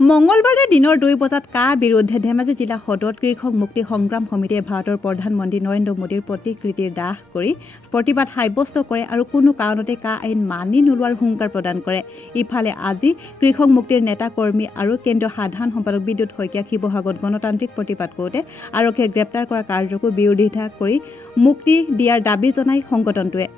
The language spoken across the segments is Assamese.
মঙলবাৰে দিনৰ 2 বজাত কা বিৰুদ্ধে ধেমাজি জিলা সদৰত কৃষক মুক্তি সংগ্ৰাম সমিতিয়ে ভাৰতৰ প্ৰধানমন্ত্ৰী নৰেন্দ্ৰ মোদীৰ প্ৰতিকৃতিৰ দাহ কৰি প্ৰতিবাদ সাব্যস্ত কৰে আৰু কোনো কাৰণতে কা আইন মানি নোলোৱাৰ হুংকাৰ প্ৰদান কৰে। ইফালে আজি কৃষক মুক্তিৰ নেতা কৰ্মী আৰু কেন্দ্ৰীয় সাধাৰণ সম্পাদক বিদ্যুৎ শইকীয়াক শিৱসাগৰত গণতান্ত্ৰিক প্ৰতিবাদ কৰোঁতে আৰক্ষীয়ে গ্ৰেপ্তাৰ কৰা কাৰ্যকো বিৰোধিতা কৰি মুক্তি দিয়াৰ দাবী জনায় সংগঠনটোৱে।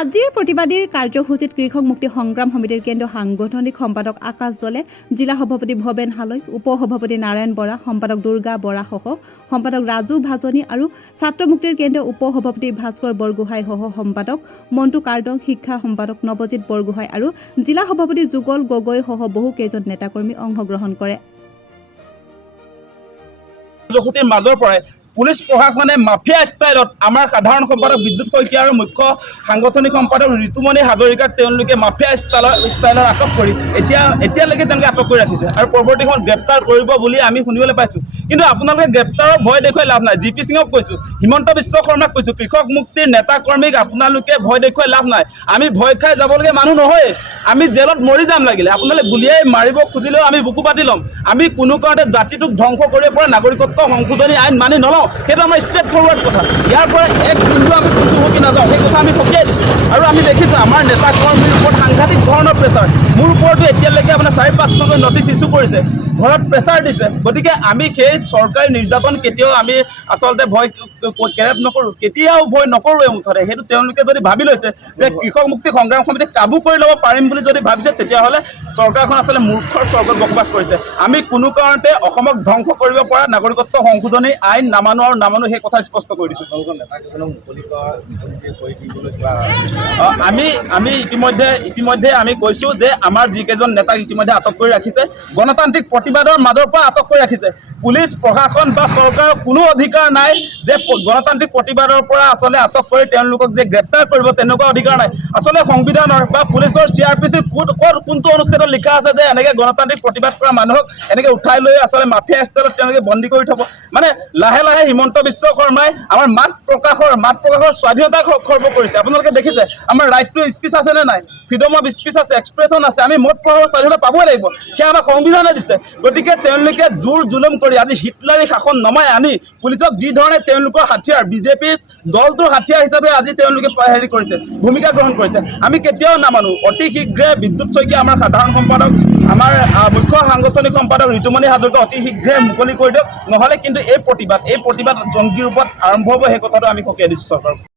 আজিৰ প্ৰতিবাদীৰ কাৰ্যসূচীত কৃষক মুক্তি সংগ্ৰাম সমিতিৰ কেন্দ্ৰীয় সাংগঠনিক সম্পাদক আকাশ দলে, জিলা সভাপতি ভৱেন হালৈ, উপ সভাপতি নাৰায়ণ বৰা, সম্পাদক দুৰ্গা বৰাসহ সম্পাদক ৰাজু ভাজনী আৰু ছাত্ৰ মুক্তিৰ কেন্দ্ৰীয় উপ সভাপতি ভাস্কৰ বৰগোহাঁই সহ সম্পাদক মন্টু কাৰ্ডং, শিক্ষা সম্পাদক নৱজিৎ বৰগোহাঁই আৰু জিলা সভাপতি যুগল গগৈ সহ বহু কেইজন নেতাকৰ্মী অংশগ্ৰহণ কৰে। পুলিচ প্ৰশাসনে মাফিয়া ষ্টাইলত আমাৰ সাধাৰণ সম্পাদক বিদ্যুৎ শইকীয়া আৰু মুখ্য সাংগঠনিক সম্পাদক ঋতুমণি হাজৰিকাক তেওঁলোকে মাফিয়া ষ্টাইলত আটক কৰি এতিয়ালৈকে তেওঁলোকে আটক কৰি ৰাখিছে আৰু পৰৱৰ্তী সময়ত গ্ৰেপ্তাৰ কৰিব বুলি আমি শুনিবলৈ পাইছোঁ। কিন্তু আপোনালোকে গ্ৰেপ্তাৰৰ ভয় দেখুৱাই লাভ নাই। জি.পি. সিঙক কৈছোঁ, হিমন্ত বিশ্ব শৰ্মাক কৈছোঁ, কৃষক মুক্তিৰ নেতা কৰ্মীক আপোনালোকে ভয় দেখুৱাই লাভ নাই। আমি ভয় খাই যাবলগীয়া মানুহ নহয়। আমি জেলত মৰি যাম লাগিলে, আপোনালোকে গুলিয়াই মাৰিব খুজিলেও আমি বুকু পাতি ল'ম। আমি কোনো কাৰণতে জাতিটোক ধ্বংস কৰিব পৰা নাগৰিকত্ব সংশোধনী আইন মানি নলওঁ। সেইটো আমাৰ ষ্ট্ৰেট ফৰৱাৰ্ড কথা। ইয়াৰ পৰা এক বিন্দু আমি কিছু সকি নাযাওঁ, সেই কথা আমি সকীয়াই দিছোঁ। আৰু আমি দেখিছোঁ আমাৰ নেতা কৰ্মীৰ ওপৰত সাংঘাতিক ধৰণৰ প্ৰেছাৰ। মোৰ ওপৰতো এতিয়ালৈকে আপোনাৰ 4-5খনকৈ নটিচ ইছ্যু কৰিছে, ঘৰত প্ৰেছাৰ দিছে। গতিকে আমি সেই চৰকাৰী নিৰ্যাতন কেতিয়াও আমি আচলতে ভয় কেৰেপ নকৰোঁ, কেতিয়াও ভয় নকৰোঁৱে মুঠতে। সেইটো তেওঁলোকে যদি ভাবি লৈছে যে কৃষক মুক্তি সংগ্ৰাম সমিতিক কাবু কৰি ল'ব পাৰিম বুলি যদি ভাবিছে, তেতিয়াহ'লে চৰকাৰখন আচলতে মূৰ্খৰ স্বৰ্গত বসবাস কৰিছে। আমি কোনো কাৰণতে অসমক ধ্বংস কৰিব পৰা নাগৰিকত্ব সংশোধনী আইন নামানো আৰু নামানো সেই কথা স্পষ্ট কৰি দিছোঁ। আমি ইতিমধ্যে আমি কৈছোঁ যে আমাৰ যিকেইজন নেতাক ইতিমধ্যে আটক কৰি ৰাখিছে, গণতান্ত্ৰিক প্ৰতিবাদৰ মাজৰ পৰা আটক কৰি ৰাখিছে। পুলিচ প্ৰশাসন বা চৰকাৰৰ কোনো অধিকাৰ নাই যে গণতান্ত্ৰিক প্ৰতিবাদৰ পৰা আচলতে আটক কৰি তেওঁলোকক যে গ্ৰেপ্তাৰ কৰিব, তেনেকুৱা অধিকাৰ নাই। আচলতে সংবিধানৰ বা পুলিচৰ CRPC কোনটো অনুচ্ছেদত লিখা আছে যে এনেকৈ গণতান্ত্ৰিক প্ৰতিবাদ কৰা মানুহক এনেকৈ উঠাই লৈ আচলতে মাফিয়া ষ্টাইলত তেওঁলোকে বন্দী কৰি থ'ব। মানে লাহে লাহে হিমন্ত বিশ্ব শৰ্মাই আমাৰ মাত প্ৰকাশৰ স্বাধীনতা খৰ্ব কৰিছে। আপোনালোকে দেখিছে আমাৰ ৰাইট টু স্পীচ আছে নে নাই, ফ্ৰীডম অফ স্পীচ আছে, এক্সপ্ৰেছন আছে, আমি মত প্ৰকাশৰ স্বাধীনতা পাবই লাগিব। সেয়া আমাক সংবিধানে দিছে। গতিকে তেওঁলোকে জোৰ জুলুম কৰি আজি হিটলাৰী শাসন নমাই আনি পুলিচক যি ধৰণে তেওঁলোকৰ হাথিয়াৰ, বিজেপিৰ দলটোৰ হাথিয়াৰ হিচাপে আজি তেওঁলোকে কৰিছে, ভূমিকা গ্ৰহণ কৰিছে, আমি কেতিয়াও নামানো। অতি শীঘ্ৰে বিদ্যুৎ শইকীয়া আমাৰ সাধাৰণ সম্পাদক, আমাৰ মুখ্য সাংগঠনিক সম্পাদক ঋতুমণি হাজৰিকা অতি শীঘ্ৰে মুকলি কৰি দিয়ক, নহ'লে কিন্তু এই প্ৰতিবাদ জংগী ৰূপত আৰম্ভ হ'ব। সেই কথাটো আমি সকীয়াই দিছোঁ চৰকাৰক।